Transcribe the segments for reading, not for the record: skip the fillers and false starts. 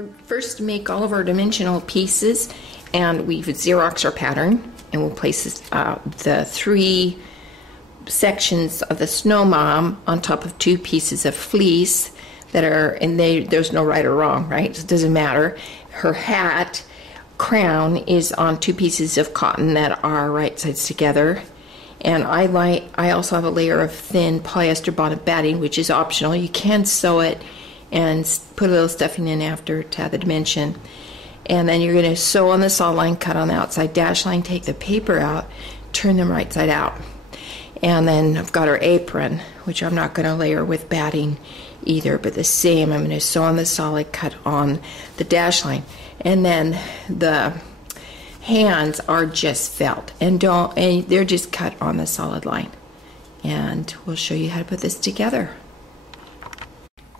We're first make all of our dimensional pieces, and we've Xerox our pattern, and we'll place the 3 sections of the Snow Mom on top of 2 pieces of fleece that are, and there's no right or wrong, right? It doesn't matter. Her hat crown is on 2 pieces of cotton that are right sides together. And I also have a layer of thin polyester bottom batting, which is optional. You can sew it and put a little stuffing in after to add the dimension. And then you're going to sew on the saw line, cut on the outside dash line, take the paper out, turn them right side out. And then I've got our apron, which I'm not going to layer with batting either, but the same. I'm going to sew on the solid, cut on the dash line. And then the hands are just felt, and they're just cut on the solid line. And we'll show you how to put this together.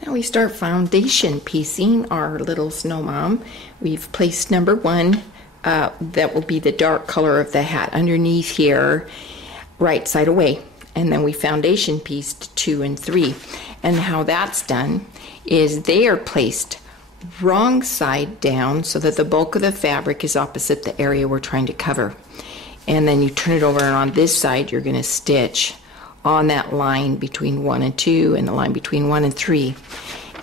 Now we start foundation piecing our little Snow Mom. We've placed number 1, that will be the dark color of the hat, underneath here, right side away. And then we foundation pieced 2 and 3. And how that's done is they are placed wrong side down so that the bulk of the fabric is opposite the area we're trying to cover. And then you turn it over, and on this side you're going to stitch on that line between 1 and 2 and the line between 1 and 3.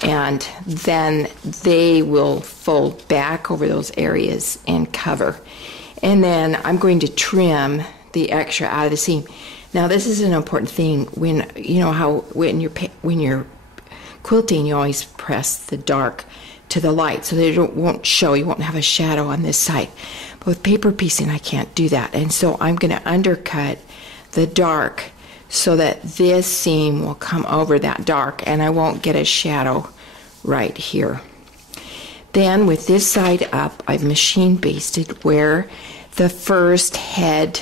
And then they will fold back over those areas and cover. And then I'm going to trim the extra out of the seam. Now this is an important thing. When you know how when you're quilting, you always press the dark to the light so that it won't show. You won't have a shadow on this side. But with paper piecing, I can't do that. And so I'm going to undercut the dark so that this seam will come over that dark, and I won't get a shadow right here. Then with this side up, I've machine basted where the first head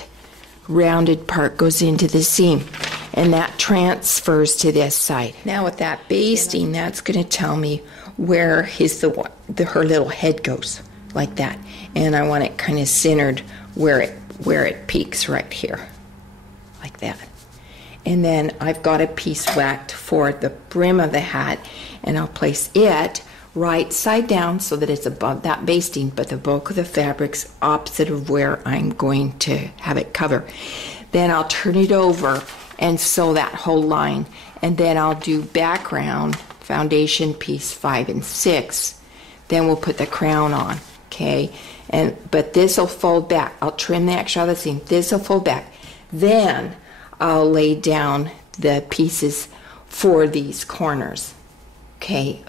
rounded part goes into the seam, and that transfers to this side. Now with that basting, that's going to tell me where her little head goes, like that. And I want it kind of centered where it peaks right here, like that. And then I've got a piece whacked for the brim of the hat, and I'll place it right side down so that it's above that basting, but the bulk of the fabric's opposite of where I'm going to have it cover. Then I'll turn it over and sew that whole line, and then I'll do background foundation piece 5 and 6. Then we'll put the crown on, okay? But this will fold back. I'll trim the extra out of the seam. This will fold back. Then I'll lay down the pieces for these corners, okay?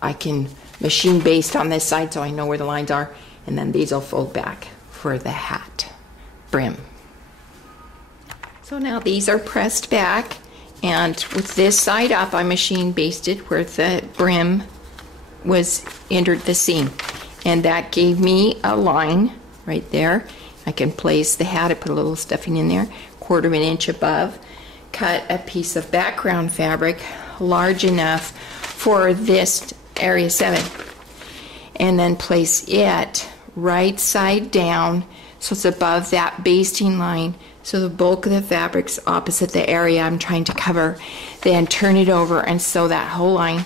I can machine baste on this side so I know where the lines are, and then these will fold back for the hat brim. So now these are pressed back, and with this side up, I machine basted where the brim was entered the seam, and that gave me a line right there. I can place the hat. I put a little stuffing in there, 1/4 inch above, cut a piece of background fabric large enough for this area 7, and then place it right side down so it's above that basting line, so the bulk of the fabric's opposite the area I'm trying to cover. Then turn it over and sew that whole line,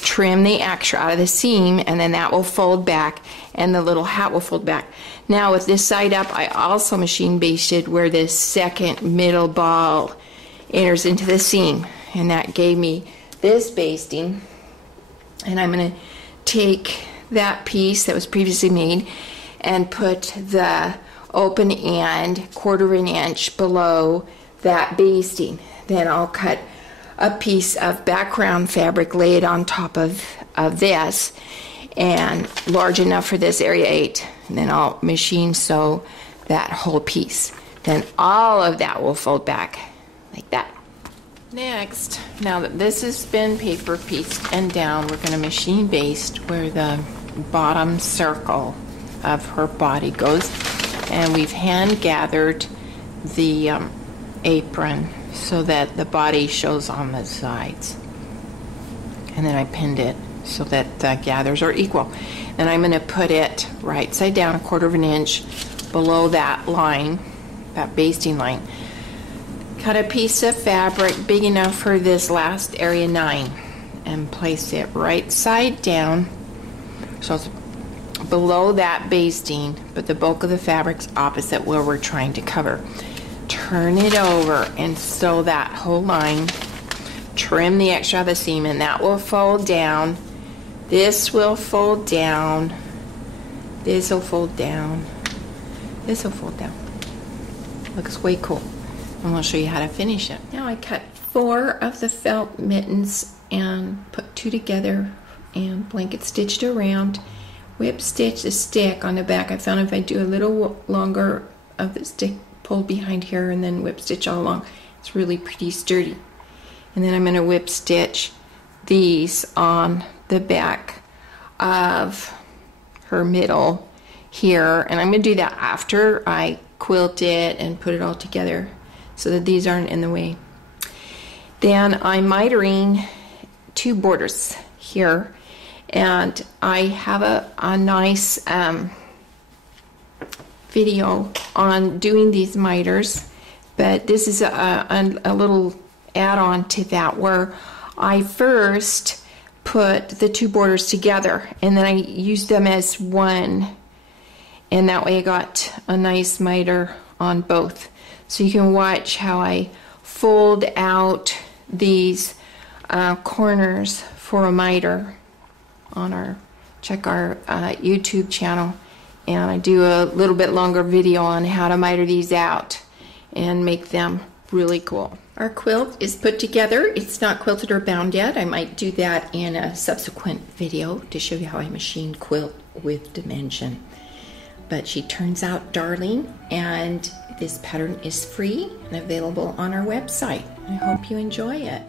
trim the extra out of the seam, and then that will fold back, and the little hat will fold back. Now with this side up, I also machine basted where this second middle ball enters into the seam, and that gave me this basting. And I'm going to take that piece that was previously made and put the open end 1/4 inch below that basting. Then I'll cut a piece of background fabric, lay it on top of this, and large enough for this area 8. And then I'll machine sew that whole piece. Then all of that will fold back like that. Next, now that this has been paper pieced and down, we're going to machine baste where the bottom circle of her body goes, and we've hand gathered the apron so that the body shows on the sides, and then I pinned it so that the gathers are equal. And I'm going to put it right side down, 1/4 inch below that line, that basting line. Cut a piece of fabric big enough for this last area 9 and place it right side down So it's below that basting, but the bulk of the fabric's opposite where we're trying to cover. Turn it over and sew that whole line. Trim the extra of the seam, and that will fold down. This will fold down. This will fold down. This will fold down. Looks way cool. And I'll show you how to finish it. Now I cut 4 of the felt mittens and put 2 together and blanket stitched around. Whip stitch the stick on the back. I found if I do a little longer of the stick pulled behind here and then whip stitch all along, it's really pretty sturdy. And then I'm going to whip stitch these on the back of her middle here, and I'm going to do that after I quilt it and put it all together so that these aren't in the way. Then I'm mitering 2 borders here, and I have a nice video on doing these miters, but this is a little add-on to that where I first put the 2 borders together and then I used them as one, and that way I got a nice miter on both. So you can watch how I fold out these corners for a miter on check our YouTube channel, and I do a little bit longer video on how to miter these out and make them really cool. Our quilt is put together. It's not quilted or bound yet. I might do that in a subsequent video to show you how I machine quilt with dimension. But she turns out darling, and this pattern is free and available on our website. I hope you enjoy it.